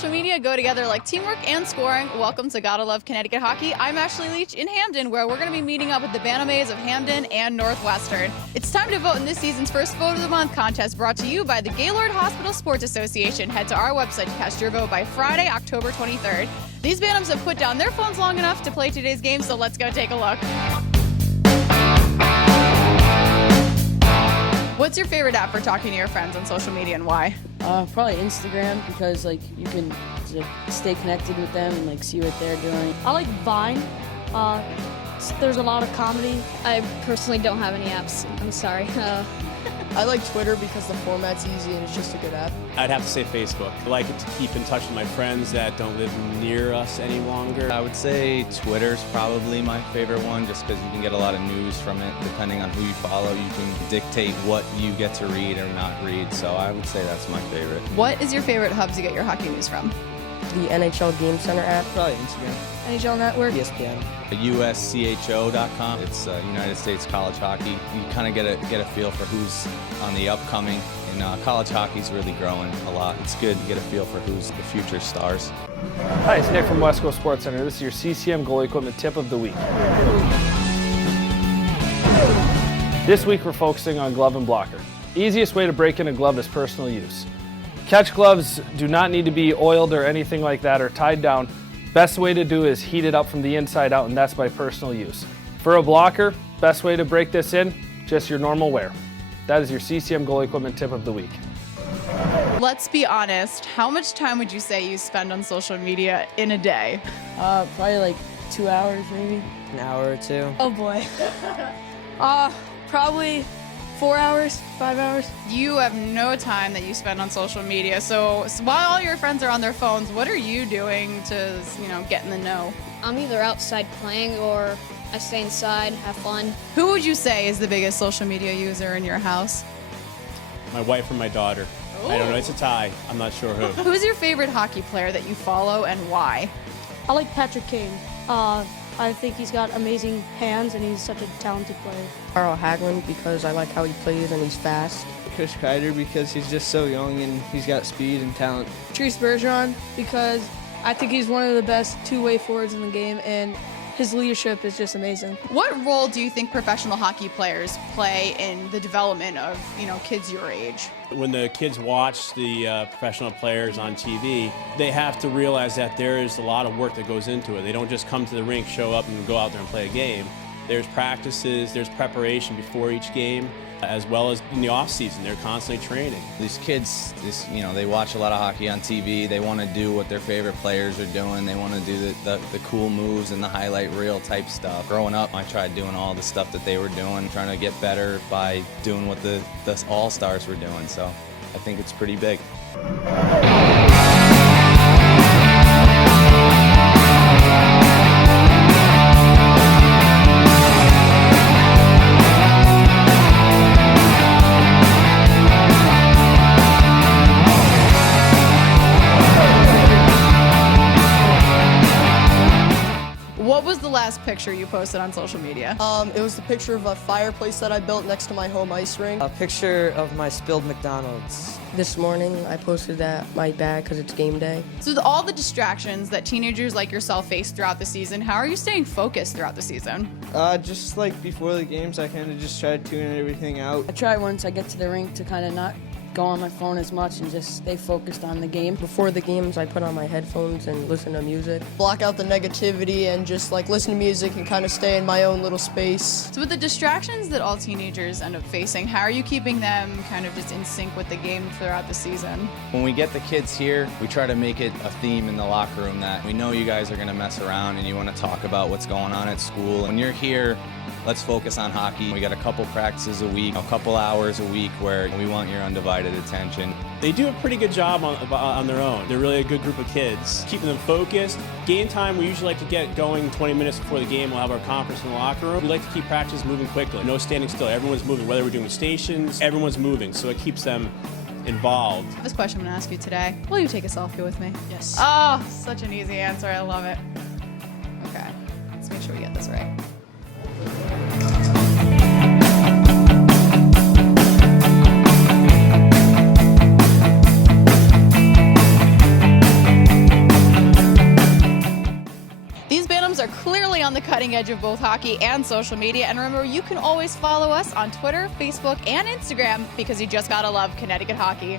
social media go together like teamwork and scoring. Welcome to Gotta Love Connecticut Hockey. I'm Ashley Leach in Hamden, where we're going to be meeting up with the Bantam of Hamden and Northwestern. It's time to vote in this season's first Vote of the Month contest, brought to you by the Gaylord Hospital Sports Association. Head to our website to cast your vote by Friday, October 23rd. These Bantams have put down their phones long enough to play today's game, so let's go take a look. What's your favorite app for talking to your friends on social media and why? Probably Instagram, because you can stay connected with them and see what they're doing. I like Vine. There's a lot of comedy. I personally don't have any apps. I'm sorry. I like Twitter because the format's easy and it's just a good app. I'd have to say Facebook. I like it to keep in touch with my friends that don't live near us any longer. I would say Twitter's probably my favorite one, just because you can get a lot of news from it. Depending on who you follow, you can dictate what you get to read or not read, so I would say that's my favorite. What is your favorite hub to get your hockey news from? The NHL Game Center app. Probably Instagram. NHL Network. ESPN. USCHO.com. It's United States College Hockey. You kind of get a feel for who's on the upcoming, and college hockey's really growing a lot. It's good to get a feel for who's the future stars. Hi, it's Nick from West Coast Sports Center. This is your CCM goalie equipment tip of the week. This week we're focusing on glove and blocker. Easiest way to break in a glove is personal use. Catch gloves do not need to be oiled or anything like that or tied down. Best way to do is heat it up from the inside out, and that's by personal use. For a blocker, best way to break this in, just your normal wear. That is your CCM goalie equipment tip of the week. Let's be honest, how much time would you say you spend on social media in a day? Probably 2 hours maybe. An hour or two. Oh boy. Probably 4 hours, 5 hours. You have no time that you spend on social media, so while all your friends are on their phones, what are you doing to, get in the know? I'm either outside playing or I stay inside, have fun. Who would you say is the biggest social media user in your house? My wife or my daughter. I don't know, it's a tie. I'm not sure who. Who's your favorite hockey player that you follow and why? I like Patrick Kane. I think he's got amazing hands and he's such a talented player. Carl Hagelin because I like how he plays and he's fast. Chris Kreider because he's just so young and he's got speed and talent. Therese Bergeron because I think he's one of the best two-way forwards in the game and his leadership is just amazing. What role do you think professional hockey players play in the development of, kids your age? When the kids watch the professional players on TV, they have to realize that there is a lot of work that goes into it. They don't just come to the rink, show up, and go out there and play a game. There's practices, there's preparation before each game, as well as in the off season. They're constantly training. These kids, they watch a lot of hockey on TV. They want to do what their favorite players are doing. They want to do the cool moves and the highlight reel type stuff. Growing up, I tried doing all the stuff that they were doing, trying to get better by doing what the all-stars were doing. So I think it's pretty big. What was the last picture you posted on social media? It was the picture of a fireplace that I built next to my home ice rink. A picture of my spilled McDonald's. This morning I posted that my bag because it's game day. So with all the distractions that teenagers like yourself face throughout the season, how are you staying focused throughout the season? Just before the games, I kind of just try to tune everything out. I try once I get to the rink to kind of not go on my phone as much and just stay focused on the game. Before the games, I put on my headphones and listen to music. Block out the negativity and just listen to music and kind of stay in my own little space. So with the distractions that all teenagers end up facing, how are you keeping them kind of just in sync with the game throughout the season? When we get the kids here, we try to make it a theme in the locker room that we know you guys are going to mess around and you want to talk about what's going on at school. When you're here, let's focus on hockey. We got a couple practices a week, a couple hours a week where we want your undivided attention. They do a pretty good job on their own. They're really a good group of kids. Keeping them focused. Game time, we usually like to get going 20 minutes before the game. We'll have our conference in the locker room. We like to keep practice moving quickly. No standing still. Everyone's moving. Whether we're doing stations, everyone's moving. So it keeps them involved. This question I'm going to ask you today. Will you take a selfie with me? Yes. Oh, such an easy answer. I love it. Okay, let's make sure we get this right. clearly on the cutting edge of both hockey and social media. And remember, you can always follow us on Twitter, Facebook, and Instagram because you just gotta love Connecticut hockey.